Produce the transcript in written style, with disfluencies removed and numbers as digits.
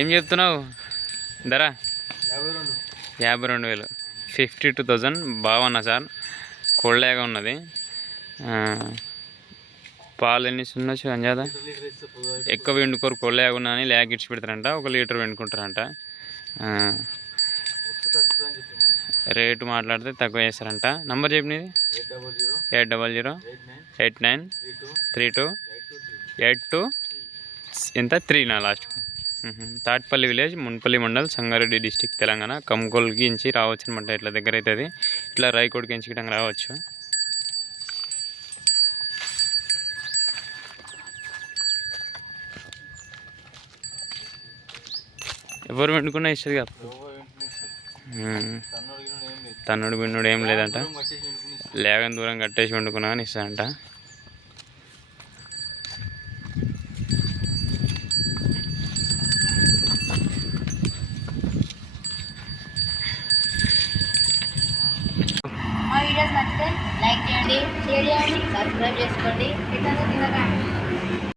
ఏం చెప్తున్నావు ధర? 52,000, 52,000. బాగున్నా సార్, కోళ్ళగా ఉన్నది. పాలు ఎన్ని ఉండొచ్చు అంజాదా? ఎక్కువ వెండుకోరు, కోళ్ళగా ఉన్నా అని లేక ఇచ్చి పెడతారంట. 1 లీటర్ వెండుకుంటారంట. రేటు మాట్లాడితే తక్కువ చేస్తారంట. నంబర్ చెప్పినది 800-8932-82 ఎంత 3 నా last. Tatipalli village, Munpalli mandal, Sangareddy district, Telangana. కంకోల్కి రావచ్చు అనమాట. ఇట్లా దగ్గర అవుతుంది. ఇట్లా రాయకోడికి ఎంచుకోవడానికి రావచ్చు. ఎవరు వండుకున్నా ఇస్తుంది కదా. తన్నుడు బిన్నుడు ఏం లేదంట. లేగని దూరం కట్టేసి వండుకున్నా అని ఇస్తాడంట. మా వీడియోస్ నచ్చితే లైక్ చేయండి, షేర్ చేయండి, సబ్స్క్రైబ్ చేసుకోండి.